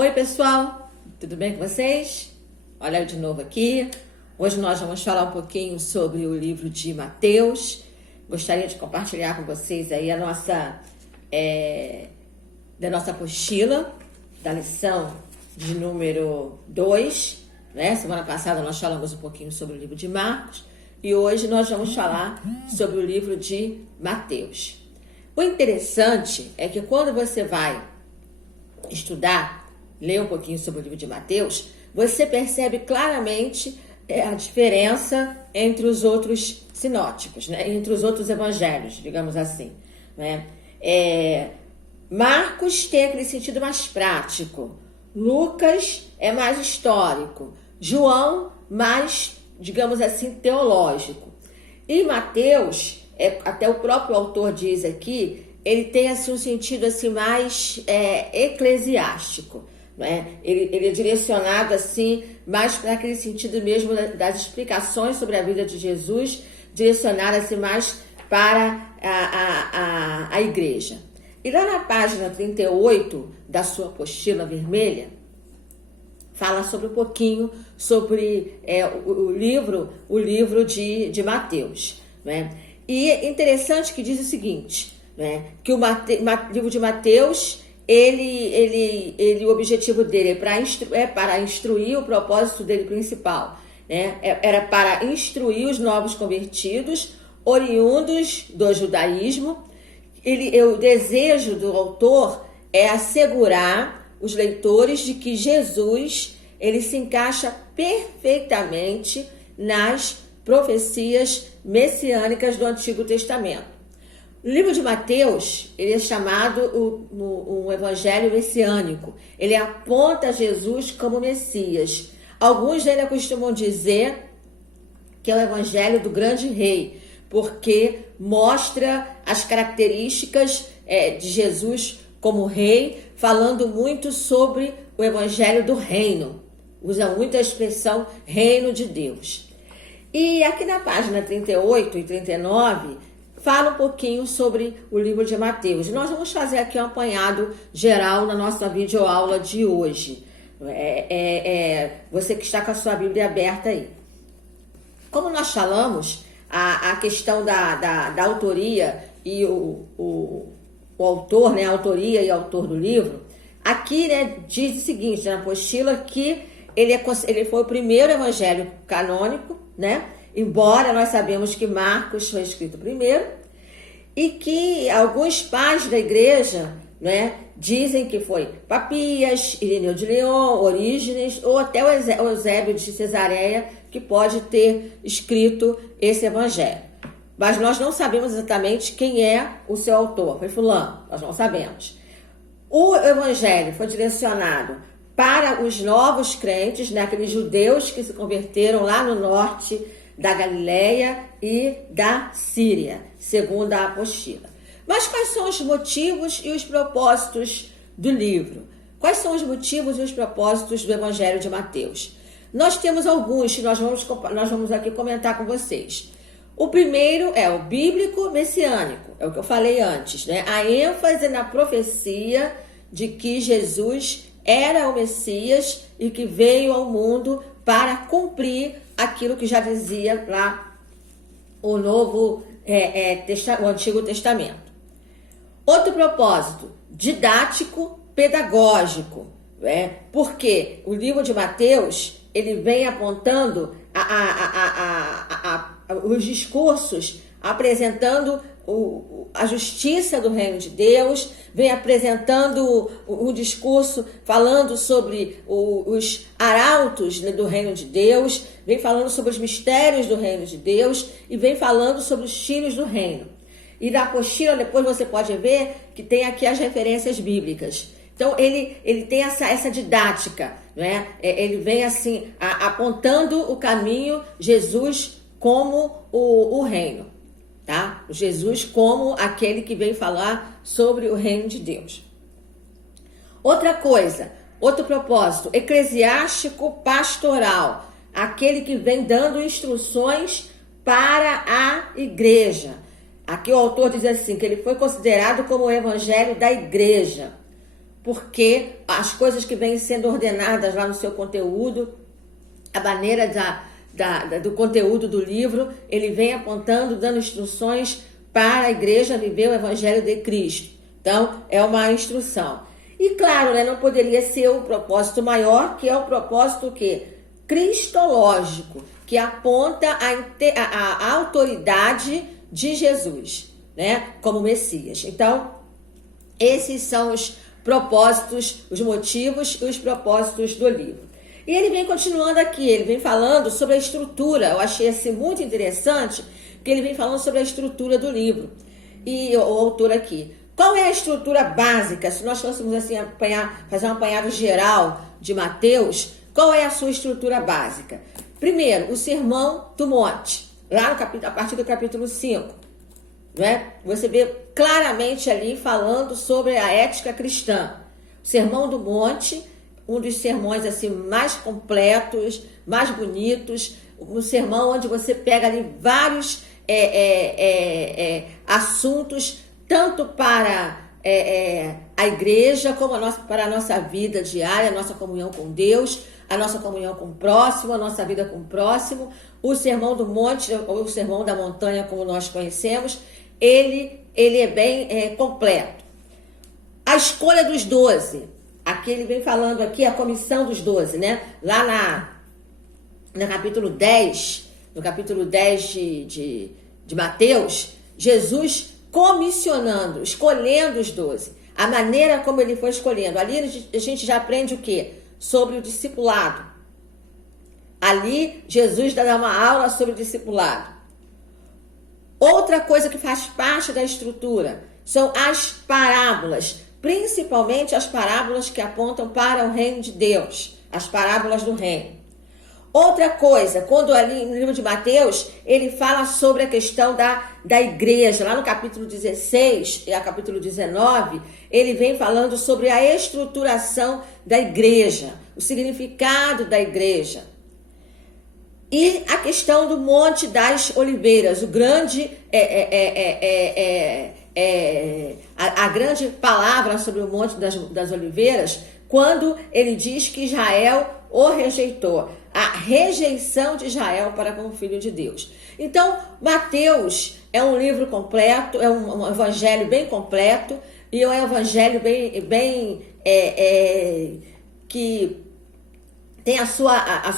Oi pessoal, tudo bem com vocês? Olha eu de novo aqui. Hoje nós vamos falar um pouquinho sobre o livro de Mateus. Gostaria de compartilhar com vocês aí da nossa apostila, da lição de número 2. Né? Semana passada nós falamos um pouquinho sobre o livro de Marcos e hoje nós vamos falar sobre o livro de Mateus. O interessante é que quando você vai estudar, ler um pouquinho sobre o livro de Mateus, você percebe claramente a diferença entre os outros sinóticos, né? Entre os outros evangelhos, digamos assim. Né? Marcos tem aquele sentido mais prático, Lucas é mais histórico, João mais, digamos assim, teológico. E Mateus, até o próprio autor diz aqui, ele tem assim, um sentido assim, mais eclesiástico. Né? Ele é direcionado assim, mais para aquele sentido mesmo das explicações sobre a vida de Jesus, direcionado assim, mais para a igreja. E lá na página 38 da sua apostila vermelha, fala sobre um pouquinho sobre o livro de Mateus. Né? E é interessante que diz o seguinte, né? Que o livro de Mateus, o objetivo dele é para instruir, o propósito dele principal, né? Era para instruir os novos convertidos, oriundos do judaísmo. O desejo do autor é assegurar os leitores de que Jesus ele se encaixa perfeitamente nas profecias messiânicas do Antigo Testamento. O livro de Mateus, ele é chamado um evangelho messiânico. Ele aponta Jesus como Messias. Alguns ainda costumam dizer que é o evangelho do grande rei, porque mostra as características de Jesus como rei, falando muito sobre o evangelho do reino. Usa muito a expressão reino de Deus. E aqui na página 38 e 39, fala um pouquinho sobre o livro de Mateus. Nós vamos fazer aqui um apanhado geral na nossa videoaula de hoje. Você que está com a sua Bíblia aberta aí. Como nós falamos, a questão da autoria e o autor, né, a autoria e o autor do livro, aqui, né, diz o seguinte, na apostila, que ele foi o primeiro evangelho canônico, né? Embora nós sabemos que Marcos foi escrito primeiro, e que alguns pais da igreja, né, dizem que foi Papias, Ireneu de Leão, Orígenes, ou até o Eusébio de Cesareia, que pode ter escrito esse evangelho. Mas nós não sabemos exatamente quem é o seu autor. Foi fulano, nós não sabemos. O evangelho foi direcionado para os novos crentes, né, aqueles judeus que se converteram lá no norte da Galileia e da Síria, segundo a apostila. Mas quais são os motivos e os propósitos do livro? Quais são os motivos e os propósitos do Evangelho de Mateus? Nós temos alguns que nós vamos aqui comentar com vocês. O primeiro é o bíblico messiânico, é o que eu falei antes, né? A ênfase na profecia de que Jesus era o Messias e que veio ao mundo para cumprir aquilo que já dizia lá o Antigo Testamento. Outro propósito, didático, pedagógico, né? Porque o livro de Mateus, ele vem apontando os discursos, apresentando a justiça do reino de Deus, vem apresentando o discurso falando sobre os arautos, né, do reino de Deus, vem falando sobre os mistérios do reino de Deus e vem falando sobre os filhos do reino. E na apostila, depois você pode ver que tem aqui as referências bíblicas. Então, ele tem essa didática, né? Ele vem assim, apontando o caminho, Jesus como o reino. Tá? Jesus como aquele que vem falar sobre o reino de Deus. Outra coisa, outro propósito, eclesiástico pastoral, aquele que vem dando instruções para a igreja. Aqui o autor diz assim, que ele foi considerado como o evangelho da igreja. porque as coisas que vêm sendo ordenadas lá no seu conteúdo, a maneira do conteúdo do livro, ele vem apontando, dando instruções para a igreja viver o Evangelho de Cristo. Então, é uma instrução. E claro, né, não poderia ser o propósito maior, que é o propósito que? Cristológico, que aponta a autoridade de Jesus, né, como Messias. Então, esses são os propósitos, os motivos e os propósitos do livro. E ele vem continuando aqui, ele vem falando sobre a estrutura. Eu achei assim muito interessante, porque ele vem falando sobre a estrutura do livro. E o autor aqui, qual é a estrutura básica? Se nós fôssemos assim fazer um apanhado geral de Mateus, qual é a sua estrutura básica? Primeiro, o Sermão do Monte, lá no a partir do capítulo 5. Né? Você vê claramente ali falando sobre a ética cristã. O Sermão do Monte, um dos sermões assim mais completos, mais bonitos, um sermão onde você pega ali vários assuntos, tanto para a igreja, como para a nossa vida diária, a nossa comunhão com Deus, a nossa comunhão com o próximo, a nossa vida com o próximo. O Sermão do Monte, ou o Sermão da Montanha, como nós conhecemos, ele é bem completo. A escolha dos 12, aqui ele vem falando aqui, a comissão dos 12, né? Lá no capítulo 10, de Mateus, Jesus comissionando, escolhendo os 12. A maneira como ele foi escolhendo. Ali a gente já aprende o quê? Sobre o discipulado. Ali Jesus dá uma aula sobre o discipulado. Outra coisa que faz parte da estrutura são as parábolas, principalmente as parábolas que apontam para o reino de Deus, as parábolas do reino. Outra coisa, quando ali no livro de Mateus, ele fala sobre a questão da igreja, lá no capítulo 16 e a capítulo 19, ele vem falando sobre a estruturação da igreja, o significado da igreja. E a questão do Monte das Oliveiras, o grande, a grande palavra sobre o Monte das Oliveiras, quando ele diz que Israel o rejeitou, a rejeição de Israel para com o Filho de Deus. Então, Mateus é um livro completo, é um evangelho bem completo, e é um evangelho que tem a sua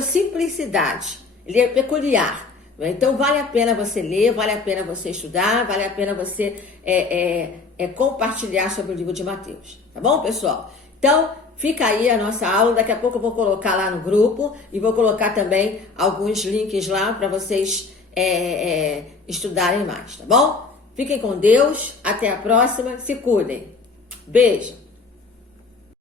simplicidade, ele é peculiar. Então vale a pena você ler, vale a pena você estudar, vale a pena você compartilhar sobre o livro de Mateus, tá bom, pessoal? Então fica aí a nossa aula, daqui a pouco eu vou colocar lá no grupo e vou colocar também alguns links lá para vocês estudarem mais, tá bom? Fiquem com Deus, até a próxima, se cuidem. Beijo!